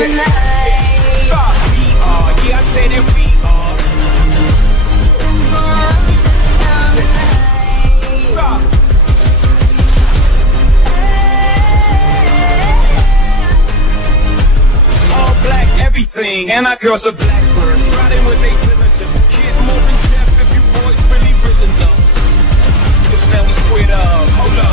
tonight. We are, yeah, I said it, we are. Who's gonna run this town tonight? Stop. All black, everything, and our girls are blackbirds, riding with they diligence. Kid more than death if you boys really know. It's now we squared up, hold up.